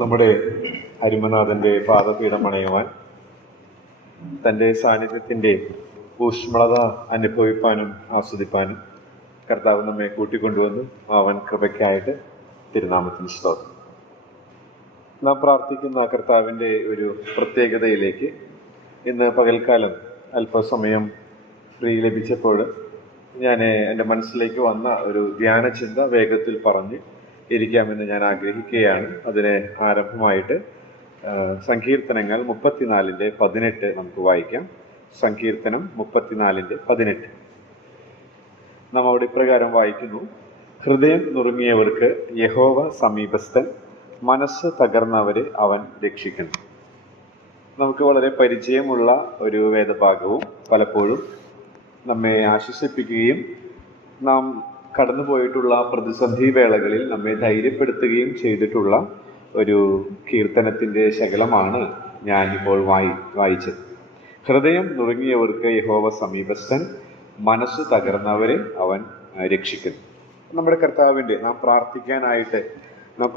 നമ്മുടെ അരുമനാഥൻ്റെ പാദപീഠം അണയുവാൻ, തൻ്റെ സാന്നിധ്യത്തിൻ്റെ ഊഷ്മളത അനുഭവിപ്പാനും ആസ്വദിപ്പാനും കർത്താവ് നമ്മെ കൂട്ടിക്കൊണ്ടുവന്നു. അവൻ കൃപയ്ക്കായിട്ട് തിരുനാമത്തിന് സ്തോത്രം. നാം പ്രാർത്ഥിക്കുന്ന കർത്താവിൻ്റെ ഒരു പ്രത്യേകതയിലേക്ക് ഇന്ന് പകൽക്കാലം അല്പസമയം ഫ്രീ ലഭിച്ചപ്പോൾ ഞാൻ എൻ്റെ മനസ്സിലേക്ക് വന്ന ഒരു ധ്യാനചിന്ത വേഗത്തിൽ പറഞ്ഞ് ഇരിക്കാമെന്ന് ഞാൻ ആഗ്രഹിക്കുകയാണ്. അതിന് ആരംഭമായിട്ട് സങ്കീർത്തനങ്ങൾ 34:18 നമുക്ക് വായിക്കാം. സങ്കീർത്തനം 34:18 നാം അവിടെ ഇപ്രകാരം വായിക്കുന്നു: ഹൃദയം നുറുങ്ങിയവർക്ക് യഹോവ സമീപസ്ഥൻ, മനസ്സ് തകർന്നവരെ അവൻ രക്ഷിക്കുന്നു. നമുക്ക് വളരെ പരിചയമുള്ള ഒരു വേദഭാഗവും പലപ്പോഴും നമ്മെ ആശ്വസിപ്പിക്കുകയും നാം കടന്നുപോയിട്ടുള്ള പ്രതിസന്ധി വേളകളിൽ നമ്മെ ധൈര്യപ്പെടുത്തുകയും ചെയ്തിട്ടുള്ള ഒരു കീർത്തനത്തിൻ്റെ ശകലമാണ് ഞാനിപ്പോൾ വായിച്ചത്. ഹൃദയം നുറുങ്ങിയവർക്ക് യഹോവ സമീപസ്ഥൻ, മനസ്സ് തകർന്നവരെ അവൻ രക്ഷിക്കുന്നു. നമ്മുടെ കർത്താവിൻ്റെ നാം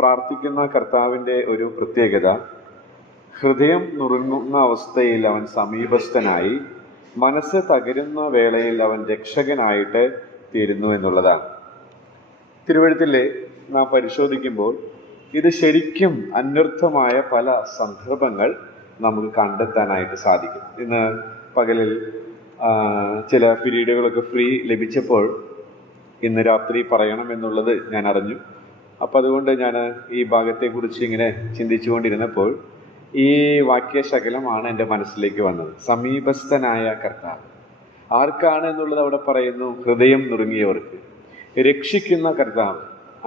പ്രാർത്ഥിക്കുന്ന കർത്താവിൻ്റെ ഒരു പ്രത്യേകത, ഹൃദയം നുറുങ്ങുന്ന അവസ്ഥയിൽ അവൻ സമീപസ്ഥനായി, മനസ്സ് തകരുന്ന വേളയിൽ അവൻ രക്ഷകനായിട്ട് തീരുന്നു എന്നുള്ളതാണ്. തിരുവെഴുത്തിലെ നാം പരിശോധിക്കുമ്പോൾ ഇത് ശരിക്കും അന്വർത്ഥമായ പല സന്ദർഭങ്ങൾ നമുക്ക് കണ്ടെത്താനായിട്ട് സാധിക്കും. ഇന്ന് പകലിൽ ചില പീരീഡുകളൊക്കെ ഫ്രീ ലഭിച്ചപ്പോൾ ഇന്ന് രാത്രി പറയണം എന്നുള്ളത് ഞാൻ അറിഞ്ഞു. അപ്പം അതുകൊണ്ട് ഞാൻ ഈ ഭാഗത്തെക്കുറിച്ച് ഇങ്ങനെ ചിന്തിച്ചുകൊണ്ടിരുന്നപ്പോൾ ഈ വാക്യശകലമാണ് എൻ്റെ മനസ്സിലേക്ക് വന്നത്. സമീപസ്ഥനായ കർത്താവ് ആർക്കാണ് എന്നുള്ളത് അവിടെ പറയുന്നു. ഹൃദയം നുറുങ്ങിയവർക്ക്. രക്ഷിക്കുന്ന കർത്താവ്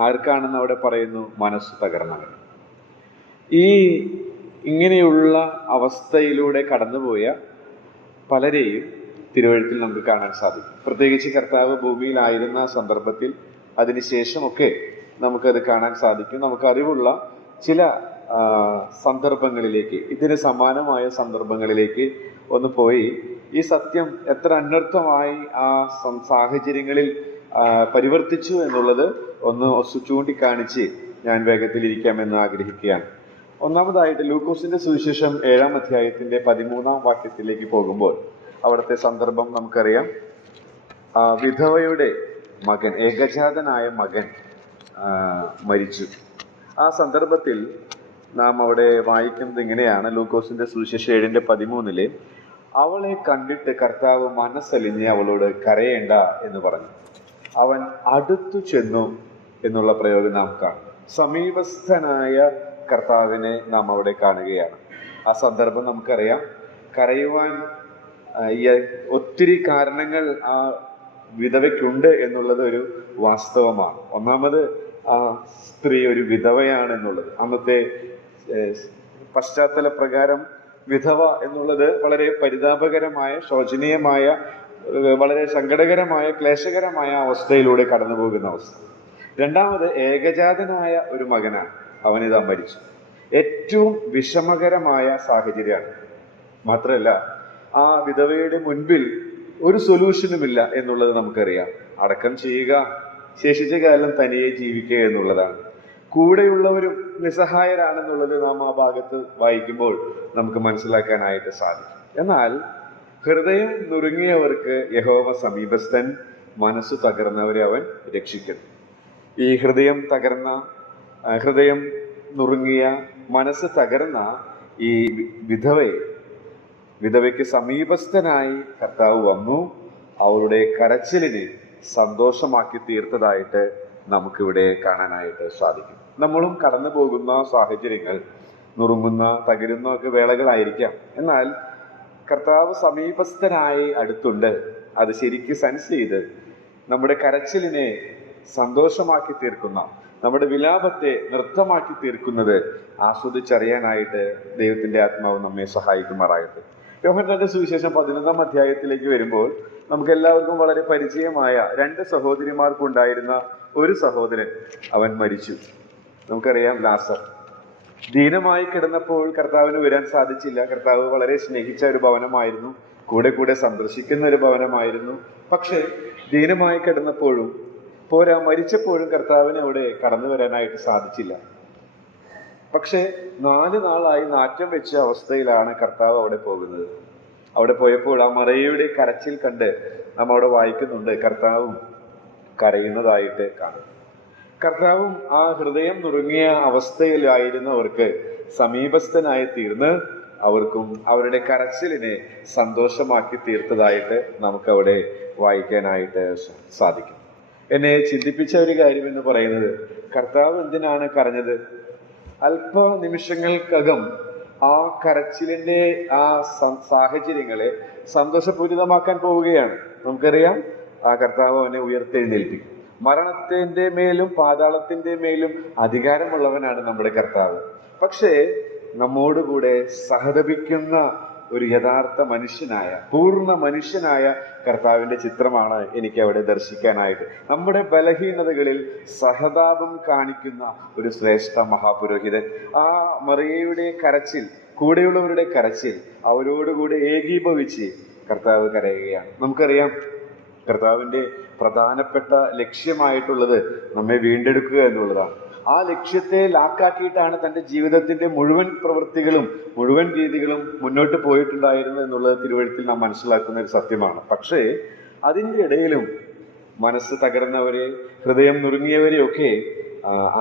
ആർക്കാണെന്ന് അവിടെ പറയുന്നു. മനസ്സ് തകർന്നവർ. ഇങ്ങനെയുള്ള അവസ്ഥയിലൂടെ കടന്നുപോയ പലരെയും തിരുവഴുത്തിൽ നമുക്ക് കാണാൻ സാധിക്കും. പ്രത്യേകിച്ച് കർത്താവ് ഭൂമിയിലായിരുന്ന സന്ദർഭത്തിൽ അതിനുശേഷമൊക്കെ നമുക്കത് കാണാൻ സാധിക്കും. നമുക്കറിവുള്ള ചില സന്ദർഭങ്ങളിലേക്ക്, ഇതിന് സമാനമായ സന്ദർഭങ്ങളിലേക്ക് ഒന്ന് പോയി ഈ സത്യം എത്ര അന്വർത്ഥമായി ആ സാഹചര്യങ്ങളിൽ പരിവർത്തിച്ചു എന്നുള്ളത് ഒന്ന് ചൂണ്ടിക്കാണിച്ച് ഞാൻ വേഗത്തിലിരിക്കാമെന്ന് ആഗ്രഹിക്കുകയാണ്. ഒന്നാമതായിട്ട് ലൂക്കോസിന്റെ സുവിശേഷം 7-ാം അധ്യായത്തിന്റെ 13-ാം വാക്യത്തിലേക്ക് പോകുമ്പോൾ അവിടുത്തെ സന്ദർഭം നമുക്കറിയാം. വിധവയുടെ മകൻ, ഏകജാതനായ മകൻ മരിച്ചു. ആ സന്ദർഭത്തിൽ നാം അവിടെ വായിക്കുന്നത് ഇങ്ങനെയാണ്. ലൂക്കോസിന്റെ സുവിശേഷം 7:13 അവളെ കണ്ടിട്ട് കർത്താവ് മനസ്സലിഞ്ഞ് അവളോട് കരയേണ്ട എന്ന് പറഞ്ഞു. അവൻ അടുത്തു ചെന്നു എന്നുള്ള പ്രയോഗം നാം കാണും. സമീപസ്ഥനായ കർത്താവിനെ നാം അവിടെ കാണുകയാണ്. ആ സന്ദർഭം നമുക്കറിയാം. കരയുവാൻ ഒത്തിരി കാരണങ്ങൾ ആ വിധവയ്ക്കുണ്ട് എന്നുള്ളത് ഒരു വാസ്തവമാണ്. ഒന്നാമത് ആ സ്ത്രീ ഒരു വിധവയാണ് എന്നുള്ളത്. അന്നത്തെ പശ്ചാത്തല പ്രകാരം വിധവ എന്നുള്ളത് വളരെ പരിതാപകരമായ, ശോചനീയമായ, വളരെ സങ്കടകരമായ, ക്ലേശകരമായ അവസ്ഥയിലൂടെ കടന്നു പോകുന്ന അവസ്ഥ. രണ്ടാമത് ഏകജാതനായ ഒരു മകനാണ്, അവനിതാ മരിച്ചു. ഏറ്റവും വിഷമകരമായ സാഹചര്യമാണ്. മാത്രമല്ല ആ വിധവയുടെ മുൻപിൽ ഒരു സൊല്യൂഷനുമില്ല എന്നുള്ളത് നമുക്കറിയാം. അടക്കം ചെയ്യുക, ശേഷിച്ച കാലം തനിയെ ജീവിക്കുക എന്നുള്ളതാണ്. കൂടെയുള്ളവരും നിസ്സഹായരാണെന്നുള്ളത് നാം ആ ഭാഗത്ത് വായിക്കുമ്പോൾ നമുക്ക് മനസ്സിലാക്കാനായിട്ട് സാധിക്കും. എന്നാൽ ഹൃദയം നുറുങ്ങിയവർക്ക് യഹോവ സമീപസ്ഥൻ, മനസ്സ് തകർന്നവരെ അവൻ രക്ഷിക്കുന്നു. ഈ ഹൃദയം നുറുങ്ങിയ, മനസ്സ് തകർന്ന ഈ വിധവയ്ക്ക് സമീപസ്ഥനായി കർത്താവ് വന്നു. അവളുടെ കരച്ചിലിനെ സന്തോഷമാക്കി തീർത്തതായിട്ട് നമുക്കിവിടെ കാണാനായിട്ട് സാധിക്കും. നമ്മളും കടന്നു പോകുന്ന സാഹചര്യങ്ങൾ നുറുങ്ങുന്ന, തകരുന്ന ഒക്കെ വേളകളായിരിക്കാം. എന്നാൽ കർത്താവ് സമീപസ്ഥനായി അടുത്തുണ്ട്. അത് ശരിക്കും സെൻസ് ചെയ്ത് നമ്മുടെ കരച്ചിലിനെ സന്തോഷമാക്കി തീർക്കുന്ന, നമ്മുടെ വിലാപത്തെ നൃത്തമാക്കി തീർക്കുന്നത് ആസ്വദിച്ചറിയാനായിട്ട് ദൈവത്തിന്റെ ആത്മാവ് നമ്മെ സഹായിക്കുമാറാകട്ടെ. യോഹന്നാന്റെ സുവിശേഷം 11-ാം അധ്യായത്തിലേക്ക് വരുമ്പോൾ നമുക്ക് എല്ലാവർക്കും വളരെ പരിചയമായ 2 സഹോദരിമാർക്കുണ്ടായിരുന്ന ഒരു സഹോദരൻ, അവൻ മരിച്ചു. നമുക്കറിയാം, ലാസർ. ദീനമായി കിടന്നപ്പോൾ കർത്താവിന് വരാൻ സാധിച്ചില്ല. കർത്താവ് വളരെ സ്നേഹിച്ച ഒരു ഭവനമായിരുന്നു, കൂടെ സന്ദർശിക്കുന്ന ഒരു ഭവനമായിരുന്നു. പക്ഷെ ദീനമായി കിടന്നപ്പോഴും പോരാ, മരിച്ചപ്പോഴും കർത്താവിന് അവിടെ കടന്നു വരാനായിട്ട് സാധിച്ചില്ല. പക്ഷെ 4 നാളായി നാറ്റം വെച്ച അവസ്ഥയിലാണ് കർത്താവ് അവിടെ പോകുന്നത്. അവിടെ പോയപ്പോൾ ആ മറിയയുടെ കരച്ചിൽ കണ്ട് നാം അവിടെ വായിക്കുന്നുണ്ട്, കർത്താവും കരയുന്നതായിട്ട് കാണും. കർത്താവും ആ ഹൃദയം നുറുങ്ങിയ അവസ്ഥയിലായിരുന്നവർക്ക് സമീപസ്ഥനായി തീർന്ന് അവർക്കും അവരുടെ കരച്ചിലിനെ സന്തോഷമാക്കി തീർത്തതായിട്ട് നമുക്ക് അവിടെ വായിക്കാനായിട്ട് സാധിക്കും. എന്നെ ചിന്തിപ്പിച്ച ഒരു കാര്യം എന്ന് പറയുന്നത്, കർത്താവ് എന്തിനാണ് കരഞ്ഞത്? അല്പ നിമിഷങ്ങൾക്കകം ആ കരച്ചിലിന്റെ ആ സാഹചര്യങ്ങളെ സന്തോഷപൂരിതമാക്കാൻ പോവുകയാണ്. നമുക്കറിയാം, ആ കർത്താവ് അവനെ ഉയർത്തെഴുന്നേൽപ്പിക്കും. മരണത്തിന്റെ മേലും പാതാളത്തിന്റെ മേലും അധികാരമുള്ളവനാണ് നമ്മുടെ കർത്താവ്. പക്ഷേ നമ്മോടുകൂടെ സഹതപിക്കുന്ന ഒരു യഥാർത്ഥ മനുഷ്യനായ, പൂർണ്ണ മനുഷ്യനായ കർത്താവിന്റെ ചിത്രമാണ് എനിക്ക് അവിടെ ദർശിക്കാനായിട്ട്. നമ്മുടെ ബലഹീനതകളിൽ സഹതാപം കാണിക്കുന്ന ഒരു ശ്രേഷ്ഠ മഹാപുരോഹിതൻ. ആ മറിയയുടെ കരച്ചിൽ, കൂടെയുള്ളവരുടെ കരച്ചിൽ, അവരോടുകൂടെ ഏകീഭവിച്ച് കർത്താവ് കരയുകയാണ്. നമുക്കറിയാം, കർത്താവിന്റെ പ്രധാനപ്പെട്ട ലക്ഷ്യമായിട്ടുള്ളത് നമ്മെ വീണ്ടെടുക്കുക എന്നുള്ളതാണ്. ആ ലക്ഷ്യത്തെ ലാക്കാക്കിയിട്ടാണ് തൻ്റെ ജീവിതത്തിന്റെ മുഴുവൻ പ്രവൃത്തികളും മുഴുവൻ രീതികളും മുന്നോട്ട് പോയിട്ടുണ്ടായിരുന്നു എന്നുള്ളത് തിരുവഴുത്തിൽ നാം മനസ്സിലാക്കുന്ന ഒരു സത്യമാണ്. പക്ഷേ അതിൻ്റെ ഇടയിലും മനസ്സ് തകർന്നവരെ, ഹൃദയം നുറുങ്ങിയവരെയൊക്കെ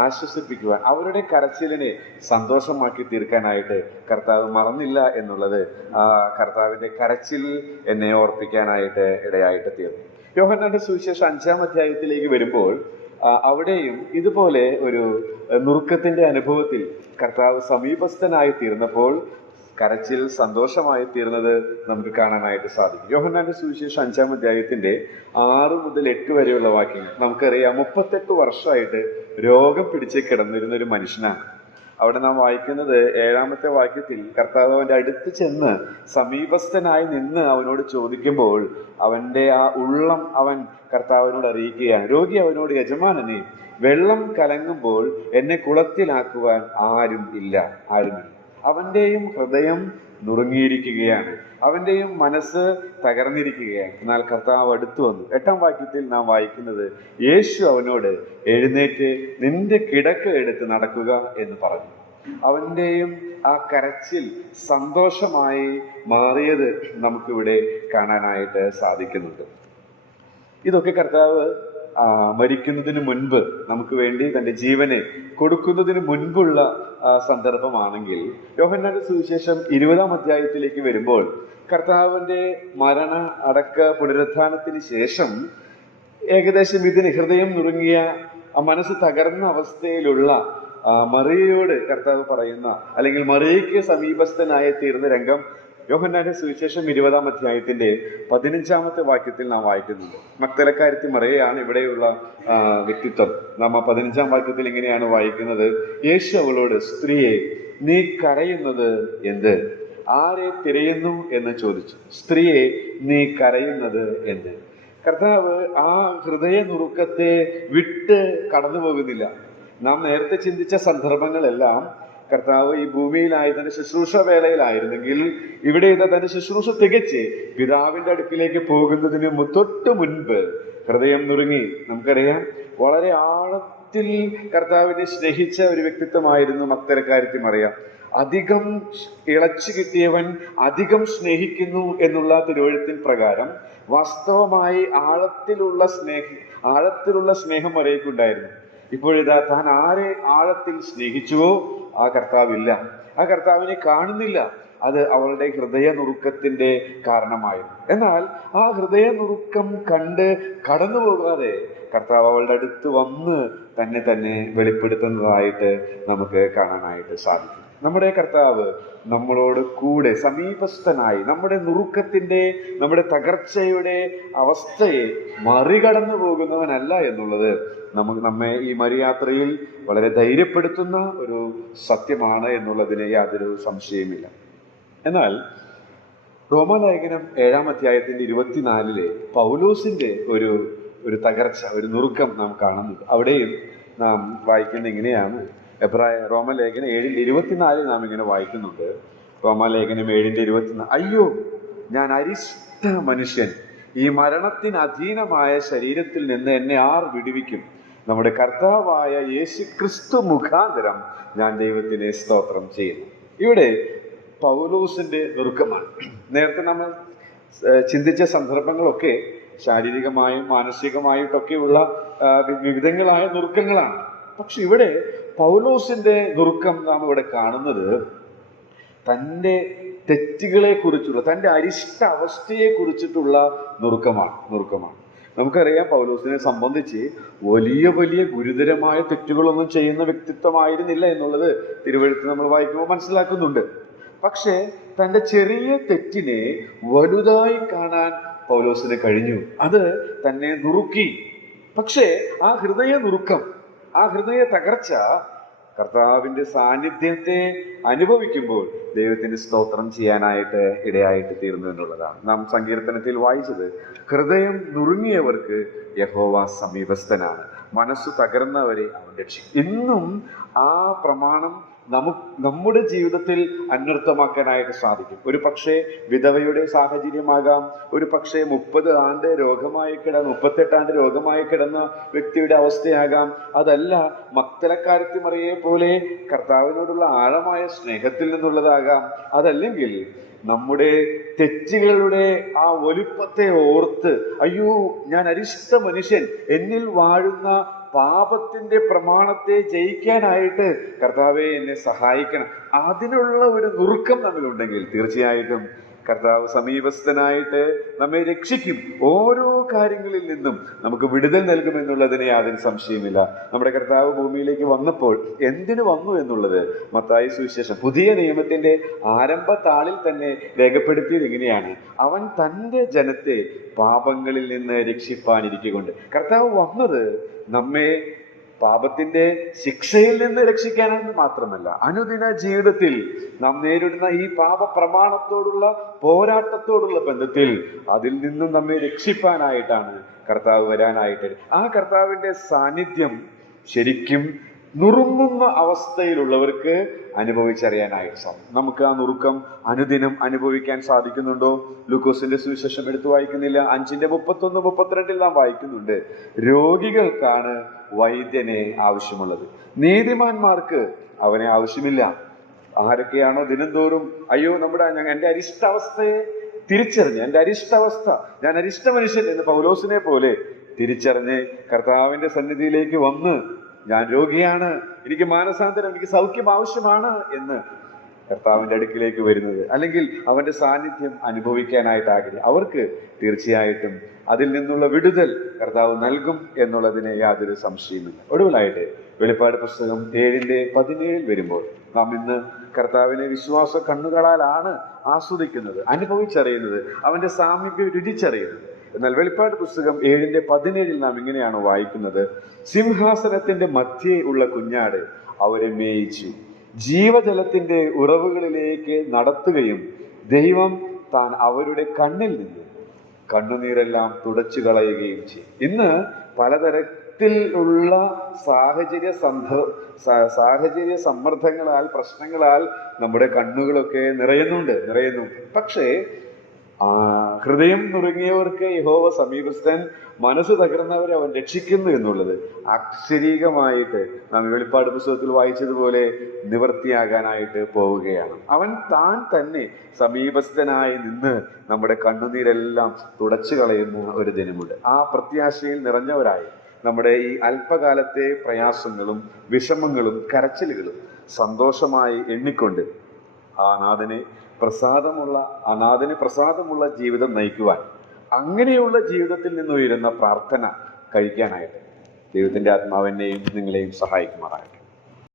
ആശ്വസിപ്പിക്കുവാൻ, അവരുടെ കരച്ചിലിനെ സന്തോഷമാക്കി തീർക്കാനായിട്ട് കർത്താവ് മറന്നില്ല എന്നുള്ളത് കർത്താവിന്റെ കരച്ചിൽ എന്നെ ഓർപ്പിക്കാനായിട്ട് ഇടയായിട്ട് തീർന്നു. യോഹന്നാന്റെ സുവിശേഷം 5-ാം അധ്യായത്തിലേക്ക് വരുമ്പോൾ അവിടെയും ഇതുപോലെ ഒരു നുറുക്കത്തിന്റെ അനുഭവത്തിൽ കർത്താവ് സമീപസ്ഥനായി തീർന്നപ്പോൾ കരച്ചിൽ സന്തോഷമായി തീർന്നത് നമുക്ക് കാണാനായിട്ട് സാധിക്കും. യോഹന്നാന്റെ സുവിശേഷം 5-ാം അധ്യായത്തിന്റെ 6 മുതൽ 8 വരെയുള്ള വാക്യങ്ങൾ നമുക്കറിയാം. 38 വർഷമായിട്ട് രോഗം പിടിച്ച് കിടന്നിരുന്ന ഒരു മനുഷ്യനാണ്. അവിടെ നാം വായിക്കുന്നത് 7-ാമത്തെ വാക്യത്തിൽ, കർത്താവ് അവന്റെ അടുത്ത് ചെന്ന് സമീപസ്ഥനായി നിന്ന് അവനോട് ചോദിക്കുമ്പോൾ അവന്റെ ആ ഉള്ളം അവൻ കർത്താവിനോട് അറിയിക്കുകയാണ്. രോഗി അവനോട്, യജമാനനെ, വെള്ളം കലങ്ങുമ്പോൾ എന്നെ കുളത്തിലാക്കുവാൻ ആരുമില്ല. അവന്റെയും ഹൃദയം നുറുങ്ങിയിരിക്കുകയാണ്, അവന്റെയും മനസ്സ് തകർന്നിരിക്കുകയാണ്. എന്നാൽ കർത്താവ് അടുത്തു വന്നു. 8-ാം വാക്യത്തിൽ നാം വായിക്കുന്നത്, യേശു അവനോട്, എഴുന്നേറ്റ് നിന്റെ കിടക്ക എടുത്ത് നടക്കുക എന്ന് പറഞ്ഞു. അവന്റെയും ആ കരച്ചിൽ സന്തോഷമായി മാറിയത് നമുക്കിവിടെ കാണാനായിട്ട് സാധിക്കുന്നുണ്ട്. ഇതൊക്കെ കർത്താവ് മരിക്കുന്നതിന് മുൻപ് നമുക്ക് വേണ്ടി തന്റെ ജീവനെ കൊടുക്കുന്നതിന് മുൻപുള്ള സന്ദർഭമാണെങ്കിൽ, യോഹന്നാന്റെ സുവിശേഷം 20-ാം അധ്യായത്തിലേക്ക് വരുമ്പോൾ കർത്താവിന്റെ മരണ അടക്ക പുനരുത്ഥാനത്തിന് ശേഷം ഏകദേശം ഇതിന് ഹൃദയം നുറുങ്ങിയ, മനസ്സ് തകർന്ന അവസ്ഥയിലുള്ള മറിയയോട് കർത്താവ് പറയുന്ന, അല്ലെങ്കിൽ മറിയയ്ക്ക് സമീപസ്ഥനായി തീർന്ന രംഗം യോഹന്നാന്റെ സുവിശേഷം 20-ാം അധ്യായത്തിന്റെ 15-ാമത്തെ വാക്യത്തിൽ നാം വായിക്കുന്നുണ്ട്. മഗ്ദലക്കാരത്തി മറിയയാണ് ഇവിടെയുള്ള വ്യക്തിത്വം. നാം 15-ാം വാക്യത്തിൽ ഇങ്ങനെയാണ് വായിക്കുന്നത്, യേശു അവളോട്, സ്ത്രീയെ, നീ കരയുന്നത് എന്ത്? ആരെ തിരയുന്നു എന്ന് ചോദിച്ചു. സ്ത്രീയെ, നീ കരയുന്നത് എന്ത്? കർത്താവ് ആ ഹൃദയ നുറുക്കത്തെ വിട്ട് കടന്നു പോകുന്നില്ല. നാം നേരത്തെ ചിന്തിച്ച സന്ദർഭങ്ങളെല്ലാം കർത്താവ് ഈ ഭൂമിയിലായി തന്റെ ശുശ്രൂഷ വേളയിലായിരുന്നെങ്കിൽ, ഇവിടെ തന്റെ ശുശ്രൂഷ തികച്ച് പിതാവിന്റെ അടുക്കിലേക്ക് പോകുന്നതിന് തൊട്ട് മുൻപ് ഹൃദയം നുറുങ്ങി. നമുക്കറിയാം, വളരെ ആഴത്തിൽ കർത്താവിനെ സ്നേഹിച്ച ഒരു വ്യക്തിത്വമായിരുന്നു മഗ്ദലക്കാരത്തി മറിയ. അധികം ഇളച്ചു കിട്ടിയവൻ അധികം സ്നേഹിക്കുന്നു എന്നുള്ള തിരുവഴുത്തിൻ പ്രകാരം വാസ്തവമായി ആഴത്തിലുള്ള സ്നേഹം മറിയയ്ക്കുണ്ടായിരുന്നു. ഇപ്പോഴിതാ താൻ ആരെ ആഴത്തിൽ സ്നേഹിച്ചുവോ ആ കർത്താവില്ല, ആ കർത്താവിനെ കാണുന്നില്ല. അത് അവളുടെ ഹൃദയ നുറുക്കത്തിന്റെ കാരണമായിരുന്നു. എന്നാൽ ആ ഹൃദയ നുറുക്കം കണ്ട് കടന്നു പോകാതെ കർത്താവ് അവളുടെ അടുത്ത് വന്ന് തന്നെ വെളിപ്പെടുത്തുന്നതായിട്ട് നമുക്ക് കാണാനായിട്ട് സാധിക്കും. നമ്മുടെ കർത്താവ് നമ്മളോട് കൂടെ സമീപസ്ഥനായി നമ്മുടെ നുറുക്കത്തിന്റെ, നമ്മുടെ തകർച്ചയുടെ അവസ്ഥയെ മറികടന്നു പോകുന്നവനല്ല എന്നുള്ളത് നമ്മെ ഈ മരിയാത്രയിൽ വളരെ ധൈര്യപ്പെടുത്തുന്ന ഒരു സത്യമാണ് എന്നുള്ളതിന് യാതൊരു സംശയമില്ല. എന്നാൽ റോമാലേഖനം 7-ാം അധ്യായത്തിന്റെ 24-ലെ പൗലോസിന്റെ ഒരു തകർച്ച, ഒരു നുറുക്കം നാം കാണുന്നുണ്ട്. അവിടെയും നാം വായിക്കുന്നത് ഇങ്ങനെയാണ്. റോമാലേഖനം 7:24 നാം ഇങ്ങനെ വായിക്കുന്നുണ്ട്. റോമാലേഖനം 7:24, അയ്യോ, ഞാൻ അരിഷ്ട മനുഷ്യൻ, ഈ മരണത്തിന് അധീനമായ ശരീരത്തിൽ നിന്ന് എന്നെ ആർ വിടുവിക്കും? നമ്മുടെ കർത്താവായ യേശുക്രിസ്തു മുഖാന്തരം ഞാൻ ദൈവത്തിനെ സ്തോത്രം ചെയ്യുന്നു. ഇവിടെ പൗലോസിന്റെ നുറുക്കമാണ്. നേരത്തെ നമ്മൾ ചിന്തിച്ച സന്ദർഭങ്ങളൊക്കെ ശാരീരികമായും മാനസികമായിട്ടൊക്കെയുള്ള വിവിധങ്ങളായ നുറുക്കങ്ങളാണ്. പക്ഷെ ഇവിടെ പൗലോസിന്റെ നുറുക്കം നാം ഇവിടെ കാണുന്നത് തൻ്റെ തെറ്റുകളെ കുറിച്ചുള്ള, തൻ്റെ അരിഷ്ട അവസ്ഥയെ കുറിച്ചിട്ടുള്ള നുറുക്കമാണ്. നമുക്കറിയാം, പൗലോസിനെ സംബന്ധിച്ച് വലിയ വലിയ ഗുരുതരമായ തെറ്റുകളൊന്നും ചെയ്യുന്ന വ്യക്തിത്വമായിരുന്നില്ല എന്നുള്ളത് തിരുവെഴുത്ത് നമ്മൾ വായിക്കുമ്പോൾ മനസ്സിലാക്കുന്നുണ്ട്. പക്ഷേ തൻ്റെ ചെറിയ തെറ്റിനെ വലുതായി കാണാൻ പൗലോസിന് കഴിഞ്ഞു. അത് തന്നെ നുറുക്കി. പക്ഷേ ആ ഹൃദയ നുറുക്കം, ആ ഹൃദയ തകർച്ച കർത്താവിന്റെ സാന്നിധ്യത്തെ അനുഭവിക്കുമ്പോൾ ദൈവത്തിന് സ്തോത്രം ചെയ്യാനായിട്ട് ഇടയായിട്ട് തീർന്നു എന്നുള്ളതാണ്. നാം സങ്കീർത്തനത്തിൽ വായിച്ചത്, ഹൃദയം നുറുങ്ങിയവർക്ക് യഹോവ സമീപസ്ഥനാണ്, മനസ്സു തകർന്നവരെ അവൻ രക്ഷിക്കും. ഇന്നും ആ പ്രമാണം നമ്മുടെ ജീവിതത്തിൽ അന്വർത്ഥമാക്കാനായിട്ട് സാധിക്കും. ഒരു പക്ഷേ വിധവയുടെ സാഹചര്യമാകാം, ഒരു പക്ഷേ 30 ആണ്ട് രോഗമായി 38 ആണ്ട് രോഗമായി കിടന്ന വ്യക്തിയുടെ അവസ്ഥയാകാം, അതല്ല മക്തലക്കാരത്തി മറിയെ പോലെ കർത്താവിനോടുള്ള ആഴമായ സ്നേഹത്തിൽ നിന്നുള്ളതാകാം, അതല്ലെങ്കിൽ നമ്മുടെ തെറ്റുകളുടെ ആ വലുപ്പത്തെ ഓർത്ത് അയ്യോ ഞാൻ അരിഷ്ട മനുഷ്യൻ, എന്നിൽ വാഴുന്ന പാപത്തിന്റെ പ്രമാണത്തെ ജയിക്കാനായിട്ട് കർത്താവെ എന്നെ സഹായിക്കണം, അതിനുള്ള ഒരു നുറുക്കം നമ്മിലുണ്ടെങ്കിൽ തീർച്ചയായിട്ടും കർത്താവ് സമീപസ്ഥനായിട്ട് നമ്മെ രക്ഷിക്കും. ഓരോ കാര്യങ്ങളിൽ നിന്നും നമുക്ക് വിടുതൽ നൽകുമെന്നുള്ളതിന് യാതൊരു സംശയമില്ല. നമ്മുടെ കർത്താവ് ഭൂമിയിലേക്ക് വന്നപ്പോൾ എന്തിനു വന്നു എന്നുള്ളത് മത്തായി സുവിശേഷം പുതിയ നിയമത്തിന്റെ ആരംഭ താളിൽ തന്നെ രേഖപ്പെടുത്തിയത് ഇങ്ങനെയാണ്: അവൻ തൻ്റെ ജനത്തെ പാപങ്ങളിൽ നിന്ന് രക്ഷിപ്പാനിരിക്കൊണ്ട്. കർത്താവ് വന്നത് നമ്മെ പാപത്തിന്റെ ശിക്ഷയിൽ നിന്ന് രക്ഷിക്കാനെന്ന് മാത്രമല്ല, അനുദിന ജീവിതത്തിൽ നാം നേരിടുന്ന ഈ പാപ പ്രമാണത്തോടുള്ള പോരാട്ടത്തോടുള്ള ബന്ധത്തിൽ അതിൽ നിന്നും നമ്മെ രക്ഷിപ്പാനായിട്ടാണ് കർത്താവ് വരാനായിട്ട്. ആ കർത്താവിന്റെ സാന്നിധ്യം ശരിക്കും നുറുങ്ങുന്ന അവസ്ഥയിലുള്ളവർക്ക് അനുഭവിച്ചറിയാനായിട്ട് സാധിക്കും. നമുക്ക് ആ നുറുക്കം അനുദിനം അനുഭവിക്കാൻ സാധിക്കുന്നുണ്ടോ? ലൂക്കോസിന്റെ സുവിശേഷം എടുത്തു വായിക്കുന്നില്ല, 5:31-32 നാം വായിക്കുന്നുണ്ട്, രോഗികൾക്കാണ് വൈദ്യനെ ആവശ്യമുള്ളത്, നീതിമാന്മാർക്ക് അവനെ ആവശ്യമില്ല. ആരൊക്കെയാണോ ദിനംതോറും അയ്യോ എൻ്റെ അരിഷ്ടാവസ്ഥയെ തിരിച്ചറിഞ്ഞ്, എൻ്റെ അരിഷ്ടാവസ്ഥ, ഞാൻ അരിഷ്ട മനുഷ്യൻ എന്ന് പൗലോസിനെ പോലെ തിരിച്ചറിഞ്ഞ് കർത്താവിന്റെ സന്നിധിയിലേക്ക് വന്ന് ഞാൻ രോഗിയാണ്, എനിക്ക് മാനസാന്തരം, എനിക്ക് സൗഖ്യം ആവശ്യമാണ് എന്ന് കർത്താവിന്റെ അടുക്കിലേക്ക് വരുന്നത്, അല്ലെങ്കിൽ അവന്റെ സാന്നിധ്യം അനുഭവിക്കാനായിട്ട് ആഗ്രഹിക്കും, അവർക്ക് തീർച്ചയായിട്ടും അതിൽ നിന്നുള്ള വിടുതൽ കർത്താവ് നൽകും എന്നുള്ളതിന് യാതൊരു സംശയമില്ല. ഒടുവിലായിട്ട് വെളിപ്പാട് പുസ്തകം 7:17 വരുമ്പോൾ നാം ഇന്ന് കർത്താവിനെ വിശ്വാസ കണ്ണുകളാലാണ് ആസ്വദിക്കുന്നത്, അനുഭവിച്ചറിയുന്നത്, അവന്റെ സാമീപ്യം രുചിച്ചറിയുന്നത്. എന്നാൽ വെളിപ്പാട് പുസ്തകം 7:17 നാം ഇങ്ങനെയാണ് വായിക്കുന്നത്: സിംഹാസനത്തിന്റെ മധ്യേ ഉള്ള കുഞ്ഞാട് അവരെ മേയിച്ചു, ജീവജലത്തിന്റെ ഉറവുകളിലേക്ക് നടത്തുകയും ദൈവം താൻ അവരുടെ കണ്ണിൽ നിന്ന് കണ്ണുനീരെല്ലാം തുടച്ചു കളയുകയും ചെയ്യും. ഇന്ന് പലതരത്തിലുള്ള സാഹചര്യ സമ്മർദ്ദങ്ങളാൽ, പ്രശ്നങ്ങളാൽ നമ്മുടെ കണ്ണുകളൊക്കെ നിറയുന്നു. പക്ഷേ ഹൃദയം നുറുങ്ങിയവർക്ക് യഹോവ സമീപസ്ഥൻ, മനസ്സ് തകർന്നവരെ അവൻ രക്ഷിക്കുന്നു എന്നുള്ളത് ആശ്ചര്യമായിട്ട് നാം വെളിപ്പാട് പുസ്തകത്തിൽ വായിച്ചതുപോലെ നിവൃത്തിയാകാനായിട്ട് പോവുകയാണ്. അവൻ താൻ തന്നെ സമീപസ്ഥനായി നിന്ന് നമ്മുടെ കണ്ണുനീരെല്ലാം തുടച്ചു കളയുന്ന ഒരു ദിനമുണ്ട്. ആ പ്രത്യാശയിൽ നിറഞ്ഞവരായി നമ്മുടെ ഈ അല്പകാലത്തെ പ്രയാസങ്ങളും വിഷമങ്ങളും കരച്ചിലുകളും സന്തോഷമായി എണ്ണിക്കൊണ്ട് അനാഥന് പ്രസാദമുള്ള ജീവിതം നയിക്കുവാൻ, അങ്ങനെയുള്ള ജീവിതത്തിൽ നിന്ന് ഉയരുന്ന പ്രാർത്ഥന കഴിക്കാനായിട്ട് ദൈവത്തിന്റെ ആത്മാവിനെയും നിങ്ങളെയും സഹായിക്കുമാറാകട്ടെ.